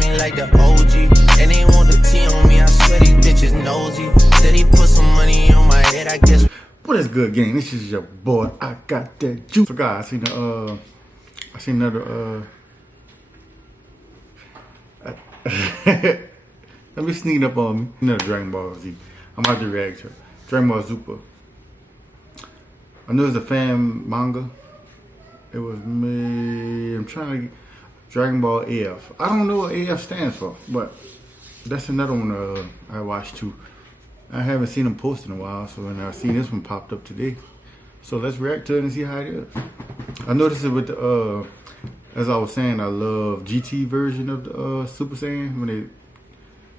me like the OG. And they want the T on me, I swear these bitches nosy. Said he put some money on my head, I guess. What is good, gang? This is your boy, I got that juice. So guys, I seen another let me sneak up on me. Another Dragon Ball Z. I'm about to react to it. Dragon Ball Super. I know it's a fan manga. It was me. I'm trying to. Dragon Ball AF. I don't know what AF stands for, but that's another one I watched too. I haven't seen them post in a while, so when I seen this one popped up today. So let's react to it and see how it is. I noticed it with the, as I was saying, I love GT version of the Super Saiyan when they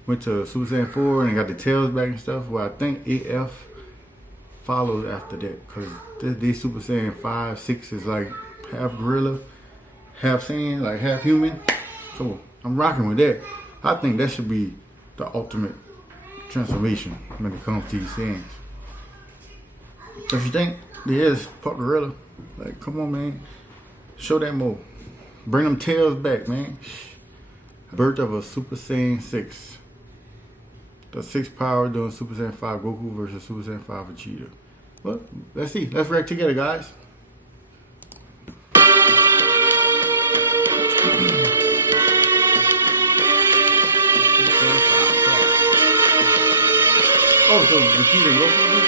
went to Super Saiyan 4 and got the tails back and stuff. Well, I think AF followed after that because this Super Saiyan 5, 6 is like half gorilla, half Saiyan, like half human. So I'm rocking with that. I think that should be the ultimate transformation when it comes to these Saiyans. If you think there is part gorilla, like come on man, show that more. Bring them tails back, man. Birth of a Super Saiyan 6. The 6 power doing Super Saiyan 5 Goku versus Super Saiyan 5 Vegeta. Well, let's see. Let's react together, guys. Oh, so Vegeta Goku?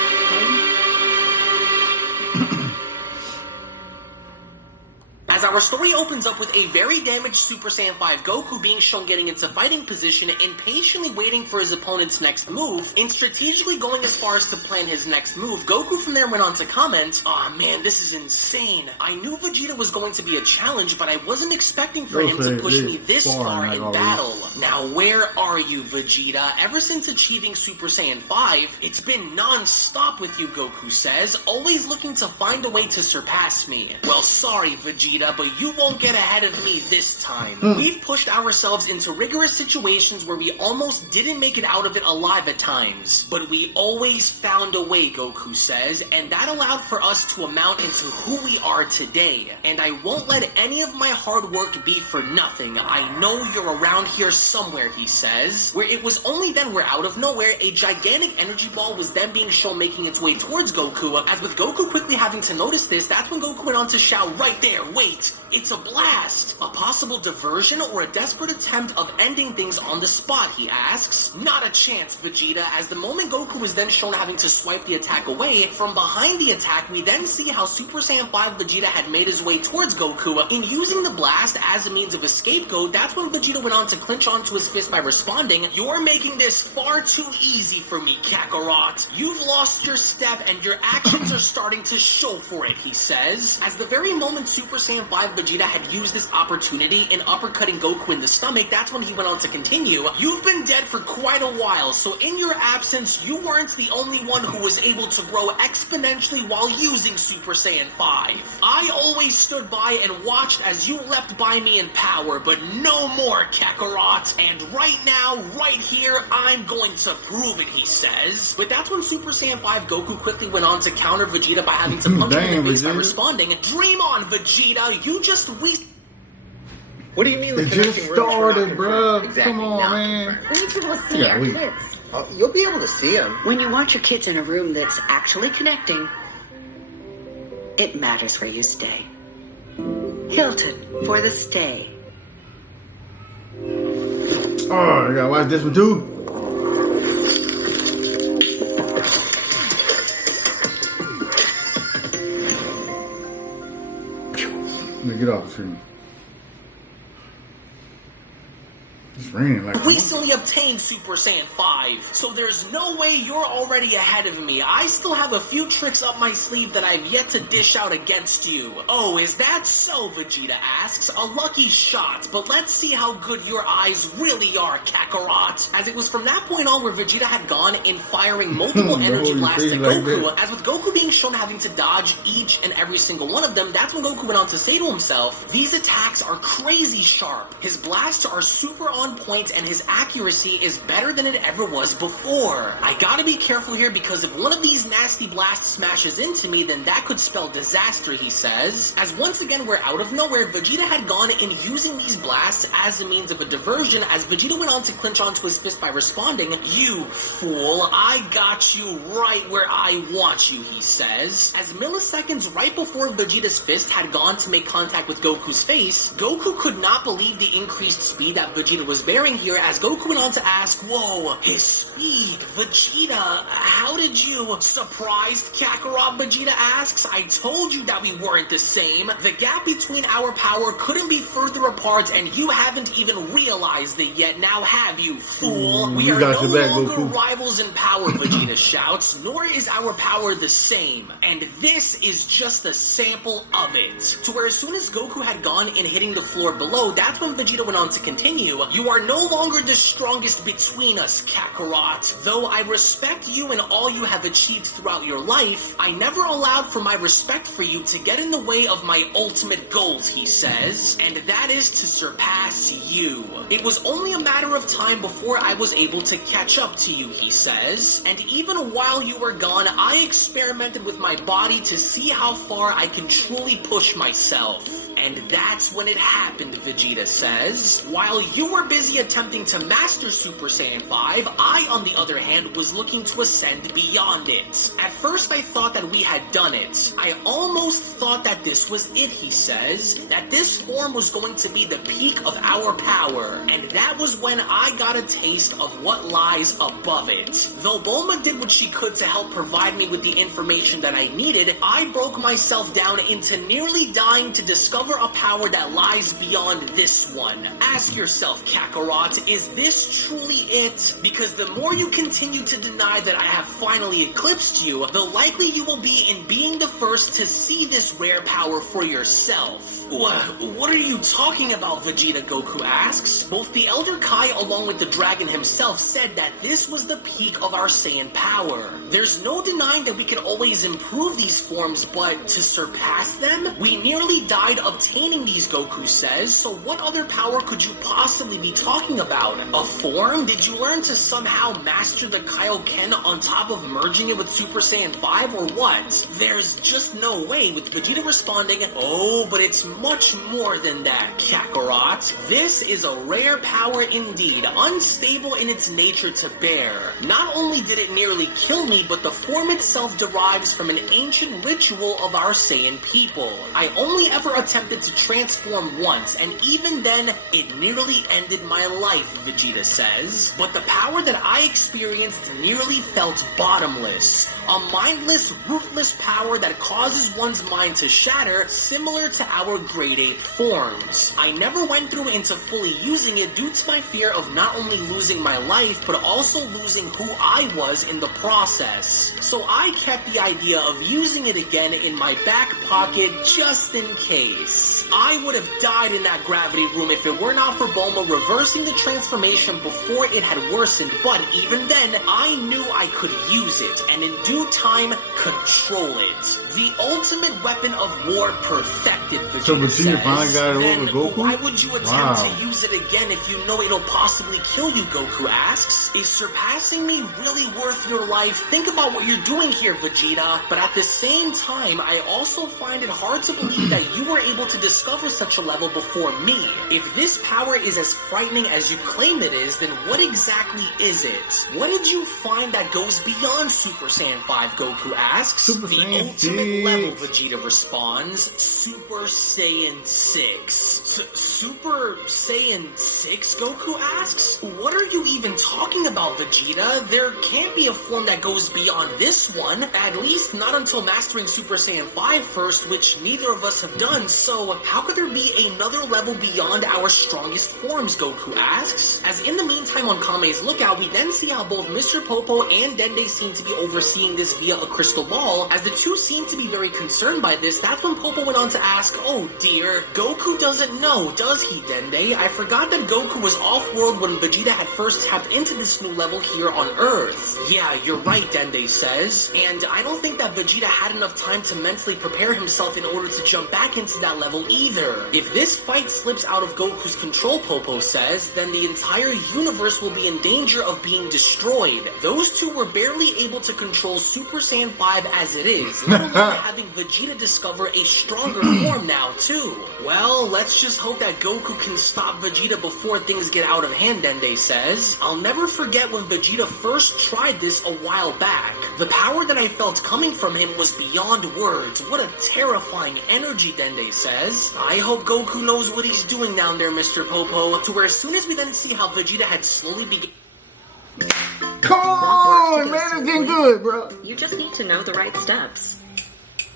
As our story opens up with a very damaged Super Saiyan 5 Goku being shown getting into fighting position and patiently waiting for his opponent's next move, and strategically going as far as to plan his next move, Goku from there went on to comment, "Aw man, this is insane. I knew Vegeta was going to be a challenge, but I wasn't expecting for him to push me this far in battle. Now where are you, Vegeta? Ever since achieving Super Saiyan 5, it's been non-stop with you," Goku says, "always looking to find a way to surpass me. Well, sorry, Vegeta, but you won't get ahead of me this time. We've pushed ourselves into rigorous situations where we almost didn't make it out of it alive at times, but we always found a way," Goku says, "and that allowed for us to amount into who we are today. And I won't let any of my hard work be for nothing. I know you're around here somewhere," he says, where it was only then where out of nowhere a gigantic energy ball was then being shown making its way towards Goku. As with Goku quickly having to notice this, that's when Goku went on to shout, "Right there, wait! It's a blast! A possible diversion or a desperate attempt of ending things on the spot," he asks. "Not a chance, Vegeta," as the moment Goku was then shown having to swipe the attack away, from behind the attack we then see how Super Saiyan 5 Vegeta had made his way towards Goku. In using the blast as a means of a scapegoat, that's when Vegeta went on to clinch onto his fist by responding, "You're making this far too easy for me, Kakarot. You've lost your step and your actions are starting to show for it," he says. As the very moment Super Saiyan 5 Vegeta had used this opportunity in uppercutting Goku in the stomach, that's when he went on to continue, "You've been dead for quite a while, so in your absence, you weren't the only one who was able to grow exponentially while using Super Saiyan 5. I always stood by and watched as you leapt by me in power, but no more, Kakarot. And right now, right here, I'm going to prove it," he says. But that's when Super Saiyan 5 Goku quickly went on to counter Vegeta by having to punch him in the face by responding, "Dream on, Vegeta, you just What do you mean? It just started, bro. Exactly. Come on, man. We need to be able to see our kids. Oh, you'll be able to see them. When you watch your kids in a room that's actually connecting, it matters where you stay. Hilton for the stay. Oh, I gotta watch this one too. Let me get off the screen. It's raining like recently obtained Super Saiyan 5, so there's no way you're already ahead of me. I still have a few tricks up my sleeve that I've yet to dish out against you. "Oh, is that so?" Vegeta asks. "A lucky shot, but let's see how good your eyes really are, Kakarot." As it was from that point on where Vegeta had gone in firing multiple energy blasts at Goku, as with Goku being shown having to dodge each and every single one of them, that's when Goku went on to say to himself, "These attacks are crazy sharp. His blasts are super on point and his accuracy is better than it ever was before. I gotta be careful here because if one of these nasty blasts smashes into me, then that could spell disaster, he says. As once again we're out of nowhere, Vegeta had gone in using these blasts as a means of a diversion as Vegeta went on to clinch onto his fist by responding, "You fool, I got you right where I want you," he says. As milliseconds right before Vegeta's fist had gone to make contact with Goku's face, Goku could not believe the increased speed that Vegeta was bearing here as Goku went on to ask, "Whoa, his speed, Vegeta, how did you..." "Surprised, Kakarot?" Vegeta asks. "I told you that we weren't the same. The gap between our power couldn't be further apart and you haven't even realized it yet, now have you, fool? We are no longer rivals in power," Vegeta shouts, "nor is our power the same. And this is just a sample of it." To where as soon as Goku had gone in hitting the floor below, that's when Vegeta went on to continue, "You are no longer the strongest between us, Kakarot. Though I respect you and all you have achieved throughout your life, I never allowed for my respect for you to get in the way of my ultimate goals," he says, "and that is to surpass you. It was only a matter of time before I was able to catch up to you," he says, "and even while you were gone, I experimented with my body to see how far I can truly push myself. And that's when it happened," Vegeta says. "While you were busy attempting to master Super Saiyan 5, I, on the other hand, was looking to ascend beyond it. At first I thought that we had done it. I almost thought that this was it," he says, "that this form was going to be the peak of our power. And that was when I got a taste of what lies above it. Though Bulma did what she could to help provide me with the information that I needed, I broke myself down into nearly dying to discover a power that lies beyond this one. Ask yourself, Kakarot, is this truly it? Because the more you continue to deny that I have finally eclipsed you, the likely you will be in being the first to see this rare power for yourself." What are you talking about, Vegeta?" Goku asks. Both the Elder Kai along with the dragon himself said that this was the peak of our Saiyan power. "There's no denying that we can always improve these forms, but to surpass them? We nearly died obtaining these," Goku says, "so what other power could you possibly be talking about? A form? Did you learn to somehow master the Kaioken on top of merging it with Super Saiyan 5 or what? There's just no way," with Vegeta responding, "Oh, but it's much more than that, Kakarot. This is a rare power indeed, unstable in its nature to bear. Not only did it nearly kill me, but the form itself derives from an ancient ritual of our Saiyan people. I only ever attempted to transform once, and even then, it nearly ended my life," Vegeta says. "But the power that I experienced nearly felt bottomless. A mindless, ruthless power that causes one's mind to shatter, similar to our grade 8 forms. I never went through into fully using it due to my fear of not only losing my life, but also losing who I was in the process. So I kept the idea of using it again in my back pocket just in case. I would have died in that gravity room if it were not for Bulma reversing the transformation before it had worsened, but even then, I knew I could use it, and in due time, control it. The ultimate weapon of war perfected," Vegeta says. "Then why would you attempt to use it again if you know it'll possibly kill you?" Goku asks. "Is surpassing me really worth your life? Think about what you're doing here, Vegeta. But at the same time, I also find it hard to believe that you were able to discover such a level before me. If this power is as frightening as you claim it is, then what exactly is it? What did you find that goes beyond Super Saiyan 5, Goku asks. The ultimate level, Vegeta responds. Super Saiyan 6. Super Saiyan 6, Goku asks? What are you even talking about, Vegeta? There can't be a form that goes beyond this one. At least not until mastering Super Saiyan 5 first, which neither of us have done. So how could there be another level beyond our strongest forms, Goku asks? As in the meantime on Kame's lookout, we then see how both Mr. Popo and Dende seem to be overseeing seeing this via a crystal ball. As the two seem to be very concerned by this, that's when Popo went on to ask, "Oh dear, Goku doesn't know, does he, Dende? I forgot that Goku was off-world when Vegeta had first tapped into this new level here on Earth." "Yeah, you're right," Dende says, "and I don't think that Vegeta had enough time to mentally prepare himself in order to jump back into that level either. If this fight slips out of Goku's control," Popo says, "then the entire universe will be in danger of being destroyed. Those two were barely able to control Super Saiyan 5 as it is, let alone having Vegeta discover a stronger form now too. Well, let's just hope that Goku can stop Vegeta before things get out of hand," Dende says. "I'll never forget when Vegeta first tried this a while back. The power that I felt coming from him was beyond words. What a terrifying energy," Dende says. "I hope Goku knows what he's doing down there, Mr. Popo," to where as soon as we then see how Vegeta had slowly begun... Come on, man, it's getting good, bro. You just need to know the right steps.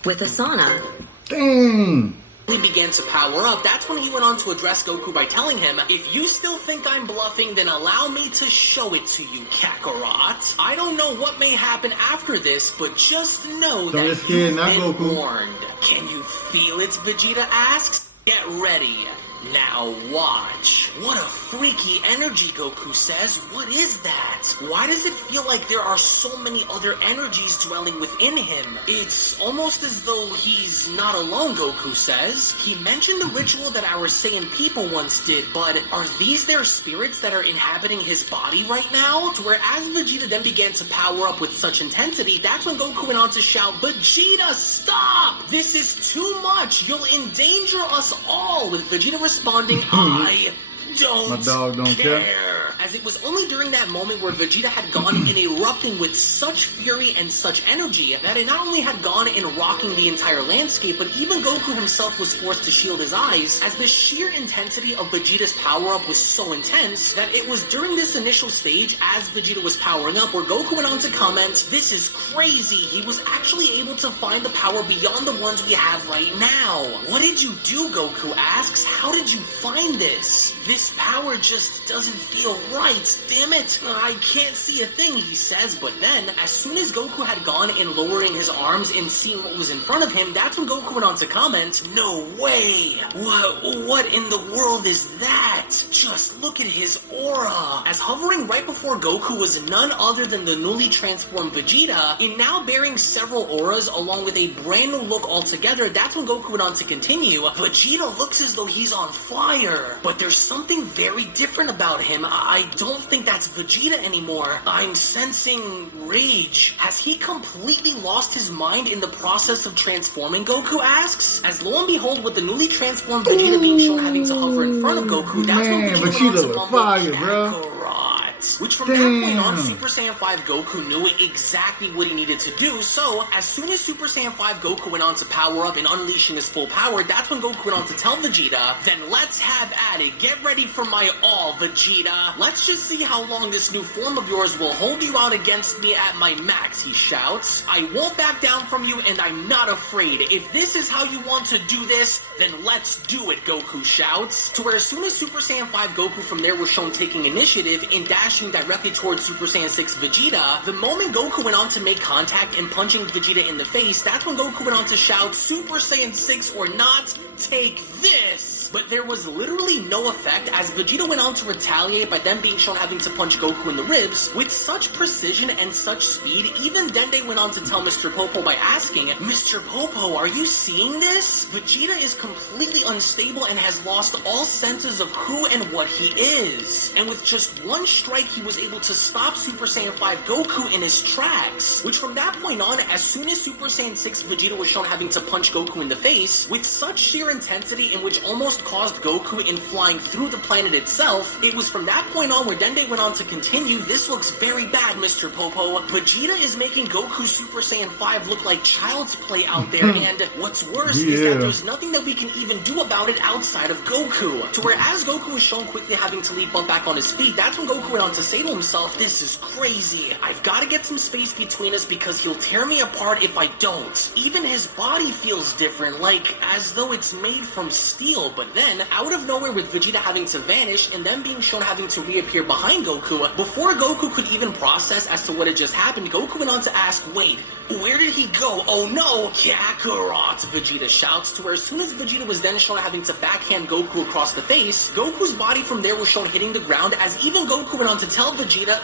With Asana, Dang. He began to power up, that's when he went on to address Goku by telling him, "If you still think I'm bluffing, then allow me to show it to you, Kakarot. I don't know what may happen after this, but just know that this you've kid, not been Goku. warned." "Can you feel it?" Vegeta asks. "Get ready. Now watch." "What a freaky energy," Goku says. "What is that? Why does it feel like there are so many other energies dwelling within him? It's almost as though he's not alone," Goku says. "He mentioned the ritual that our Saiyan people once did, but are these their spirits that are inhabiting his body right now?" To where as Vegeta then began to power up with such intensity, that's when Goku went on to shout, "Vegeta, stop! This is too much! You'll endanger us all!" With Vegeta responding, "I don't My dog don't care. As it was only during that moment where Vegeta had gone and erupting with such fury and such energy that it not only had gone and rocking the entire landscape, but even Goku himself was forced to shield his eyes, as the sheer intensity of Vegeta's power-up was so intense that it was during this initial stage, as Vegeta was powering up, where Goku went on to comment, "This is crazy, he was actually able to find the power beyond the ones we have right now." "What did you do?" Goku asks. "How did you find this? This power just doesn't feel right, damn it. I can't see a thing," he says, but then, as soon as Goku had gone and lowering his arms and seeing what was in front of him, that's when Goku went on to comment, "No way! What in the world is that? Just look at his aura." As hovering right before Goku was none other than the newly transformed Vegeta, and now bearing several auras along with a brand new look altogether, that's when Goku went on to continue, "Vegeta looks as though he's on fire, but there's something very different about him. I don't think that's Vegeta anymore. I'm sensing rage. Has he completely lost his mind in the process of transforming?" Goku asks. As lo and behold, with the newly transformed Vegeta being shown having to hover in front of Goku, that's when Man, Vegeta went on to Vegeta was mumble, fire, bro. "Kakarot." Which from that point on, Damn. Super Saiyan 5 Goku knew exactly what he needed to do, so as soon as Super Saiyan 5 Goku went on to power up and unleashing his full power, that's when Goku went on to tell Vegeta, "Then let's have at it. Get ready for my all, Vegeta. Let's just see how long this new form of yours will hold you out against me at my max," he shouts. "I won't back down from you, and I'm not afraid. If this is how you want to do this, then let's do it," Goku shouts. To where as soon as Super Saiyan 5 Goku from there was shown taking initiative and dashing directly towards Super Saiyan 6 Vegeta, the moment Goku went on to make contact and punching Vegeta in the face, that's when Goku went on to shout, "Super Saiyan 6 or not, take this!" But there was literally no effect as Vegeta went on to retaliate by then being shown having to punch Goku in the ribs. With such precision and such speed, even Dende went on to tell Mr. Popo by asking, "Mr. Popo, are you seeing this? Vegeta is completely unstable and has lost all senses of who and what he is." And with just one strike, he was able to stop Super Saiyan 5 Goku in his tracks. Which from that point on, as soon as Super Saiyan 6 Vegeta was shown having to punch Goku in the face, with such sheer intensity in which almost caused Goku in flying through the planet itself, it was from that point on where Dende went on to continue, "This looks very bad, Mr. Popo. Vegeta is making Goku Super Saiyan 5 look like child's play out there, and what's worse is that there's nothing that we can even do about it outside of Goku." To where as Goku was shown quickly having to leap up back on his feet, that's when Goku went on to say to himself, "This is crazy. I've got to get some space between us because he'll tear me apart if I don't. Even his body feels different, like as though it's made from steel, but But then, out of nowhere with Vegeta having to vanish and then being shown having to reappear behind Goku, before Goku could even process as to what had just happened, Goku went on to ask, wait, where did he go? Oh no, Kakarot, Vegeta shouts, to where as soon as Vegeta was then shown having to backhand Goku across the face, Goku's body from there was shown hitting the ground, as even Goku went on to tell Vegeta,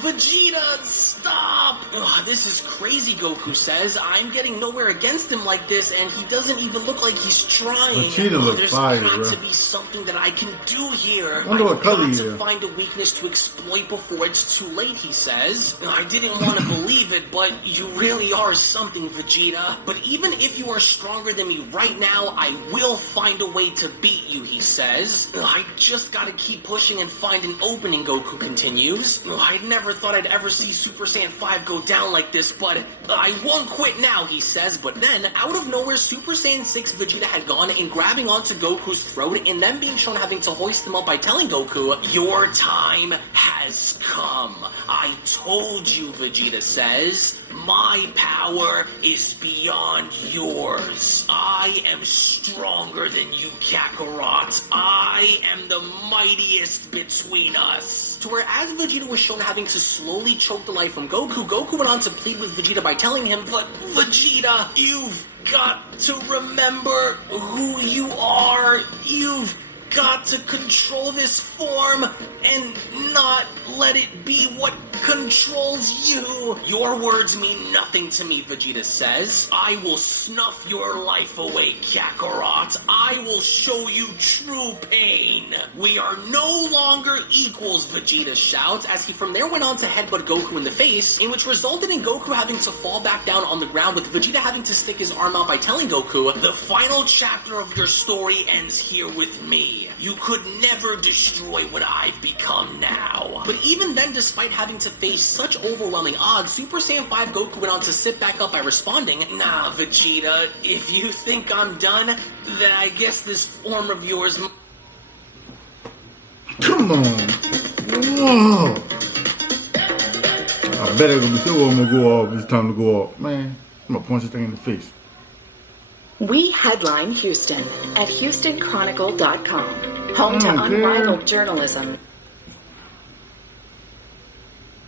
Vegeta, stop! This is crazy, Goku says. I'm getting nowhere against him like this, and he doesn't even look like he's trying. Vegeta looks There's fire, got bro. to be something that I can do here. Wonder what I've color got he to is. find a weakness to exploit before it's too late, he says. I didn't want to believe it, but you really are something, Vegeta. But even if you are stronger than me right now, I will find a way to beat you, he says. I just gotta keep pushing and find an opening, Goku continues. I never thought I'd ever see Super Saiyan 5 go down like this, but I won't quit now, he says. But then, out of nowhere, Super Saiyan 6 Vegeta had gone and grabbing onto Goku's throat and then being shown having to hoist him up by telling Goku, your time has come. I told you, Vegeta says. My power is beyond yours. I am stronger than you, Kakarot. I am the mightiest between us. To where as Vegeta was shown having to slowly choke the life from Goku, Goku went on to plead with Vegeta by telling him, but Vegeta, you've got to remember who you are. You've got to control this form and not let it be what controls you. Your words mean nothing to me, Vegeta says. I will snuff your life away, Kakarot. I will show you true pain. We are no longer equals, Vegeta shouts, as he from there went on to headbutt Goku in the face, in which resulted in Goku having to fall back down on the ground, with Vegeta having to stick his arm out by telling Goku, the final chapter of your story ends here with me. You could never destroy what I've become now. But even then, despite having to face such overwhelming odds, Super Saiyan 5 Goku went on to sit back up by responding, nah, Vegeta, if you think I'm done, then I guess this form of yours... Come on. Whoa. I bet it's gonna be so I'm gonna go off. It's time to go off. Man, I'm gonna punch this thing in the face. We headline Houston at HoustonChronicle.com, home to unrivaled journalism.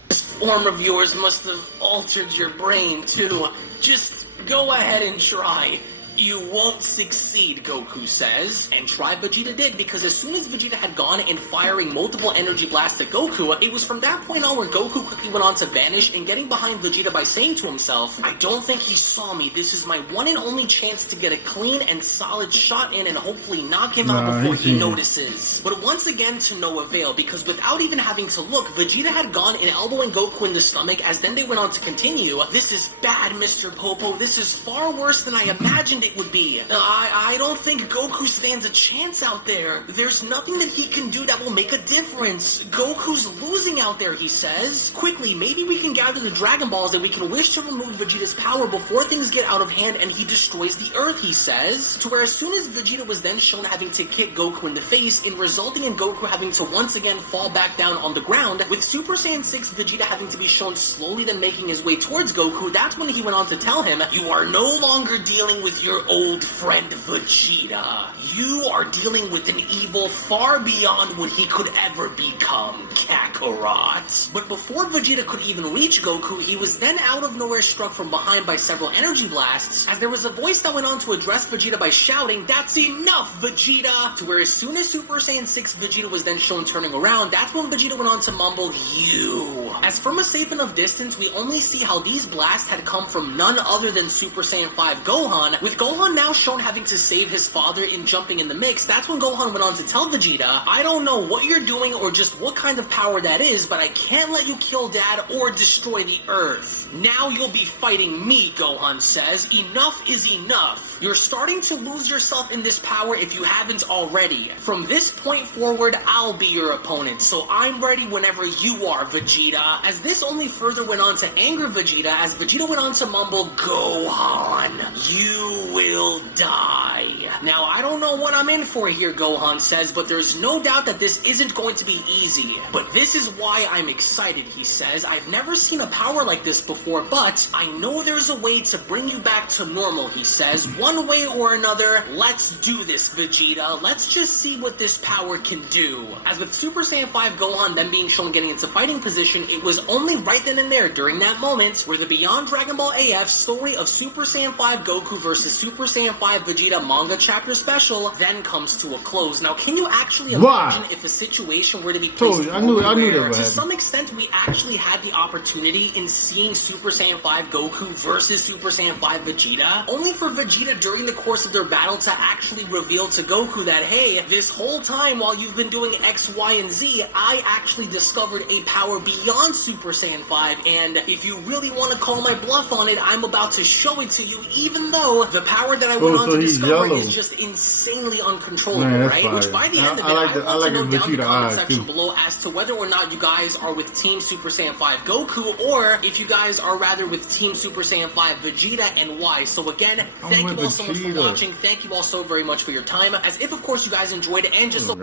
This form of yours must have altered your brain, too. Just go ahead and try. You won't succeed, Goku says. And try Vegeta did, because as soon as Vegeta had gone and firing multiple energy blasts at Goku, it was from that point on where Goku quickly went on to vanish and getting behind Vegeta by saying to himself, I don't think he saw me. This is my one and only chance to get a clean and solid shot in and hopefully knock him out before he notices. But once again, to no avail, because without even having to look, Vegeta had gone and elbowing Goku in the stomach, as then they went on to continue, this is bad, Mr. Popo. This is far worse than I imagined it would be. I don't think Goku stands a chance out there. There's nothing that he can do that will make a difference. Goku's losing out there, he says. Quickly, maybe we can gather the Dragon Balls and we can wish to remove Vegeta's power before things get out of hand and he destroys the Earth, he says. To where as soon as Vegeta was then shown having to kick Goku in the face, and resulting in Goku having to once again fall back down on the ground, with Super Saiyan 6 Vegeta having to be shown slowly then making his way towards Goku, that's when he went on to tell him, you are no longer dealing with your old friend Vegeta. You are dealing with an evil far beyond what he could ever become, Kakarot. But before Vegeta could even reach Goku, he was then out of nowhere struck from behind by several energy blasts, as there was a voice that went on to address Vegeta by shouting, that's enough, Vegeta! To where as soon as Super Saiyan 6 Vegeta was then shown turning around, that's when Vegeta went on to mumble, you. As from a safe enough distance, we only see how these blasts had come from none other than Super Saiyan 5 Gohan, with Gohan now shown having to save his father in jumping in the mix. That's when Gohan went on to tell Vegeta, I don't know what you're doing or just what kind of power that is, but I can't let you kill Dad or destroy the Earth. Now you'll be fighting me, Gohan says. Enough is enough. You're starting to lose yourself in this power if you haven't already. From this point forward, I'll be your opponent, so I'm ready whenever you are, Vegeta. As this only further went on to anger Vegeta, as Vegeta went on to mumble, Gohan, you will die. Now, I don't know what I'm in for here, Gohan says, but there's no doubt that this isn't going to be easy. But this is why I'm excited, he says. I've never seen a power like this before, but I know there's a way to bring you back to normal, he says. One way or another, let's do this, Vegeta. Let's just see what this power can do. As with Super Saiyan 5 Gohan then being shown getting into fighting position, it was only right then and there during that moment where the Beyond Dragon Ball AF story of Super Saiyan 5 Goku versus Super Saiyan 5 Vegeta manga chapter special then comes to a close. Now, can you actually imagine if a situation were to be placed I knew that would to happen. some extent we actually had the opportunity in seeing Super Saiyan 5 Goku versus Super Saiyan 5 Vegeta, only for Vegeta during the course of their battle to actually reveal to Goku that, hey, this whole time while you've been doing X, Y, and Z, I actually discovered a power beyond Super Saiyan 5, and if you really want to call my bluff on it, I'm about to show it to you, even though the power that I went on to discover is just insanely uncontrollable, right? Which by the end of it, I want to know down in the comment section below as to whether or not you guys are with Team Super Saiyan 5 Goku, or if you guys are rather with Team Super Saiyan 5 Vegeta, and why. So again, thank you all so much for watching. Thank you all so very much for your time. As if, of course, you guys enjoyed it, and just so...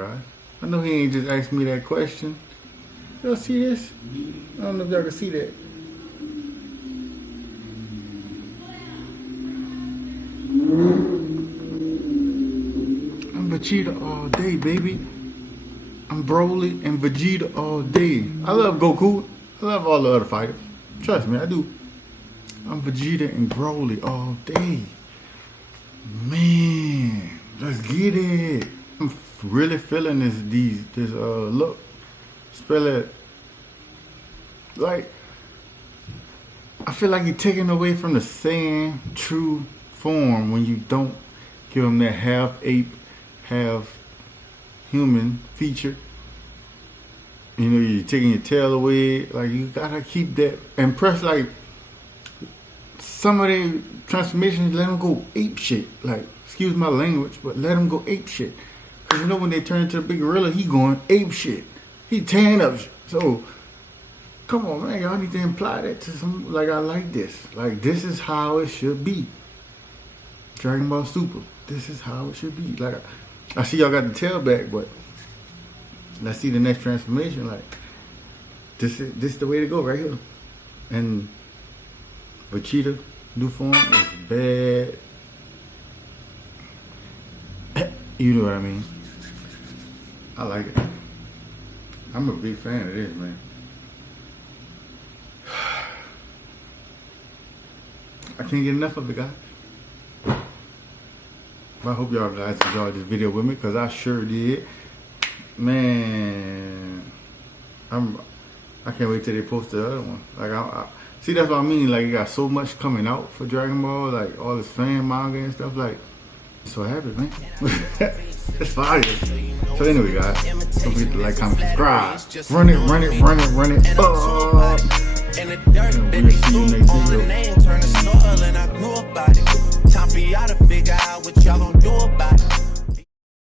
I know he ain't just asked me that question. Y'all see this? I don't know if y'all can see that. I'm Vegeta all day, baby. I'm Broly and Vegeta all day. I love Goku. I love all the other fighters. Trust me, I do. I'm Vegeta and Broly all day. Man, let's get it. I'm really feeling this look. Spell it. Like, I feel like you're taking away from the Saiyan true form when you don't give him that half ape, half human feature. You know, you're taking your tail away. Like, you gotta keep that. And press, like, some of the transformations, let them go ape shit. Like, excuse my language, but let them go ape shit. Because you know, when they turn into a big gorilla, he going ape shit. He tearing up shit. So, come on, man. Y'all need to imply that to some, like, I like this. Like, this is how it should be. Dragon Ball Super. This is how it should be. Like, I see y'all got the tail back, but let's see the next transformation. Like, this is the way to go right here. And Vegeta, new form, is bad. You know what I mean? I like it. I'm a big fan of this, man. I can't get enough of it, guys. I hope y'all guys enjoyed this video with me, because I sure did. Man, I can't wait till they post the other one. Like, I see, that's what I mean. Like, you got so much coming out for Dragon Ball, like all this fan manga and stuff. Like, so happy, man. It's fire. So anyway, guys, don't forget to like, comment, subscribe. Run it. In the dirt, baby, cool on the name, turn the soil, and I grew up about it. Time for y'all to figure out what y'all gonna do about it.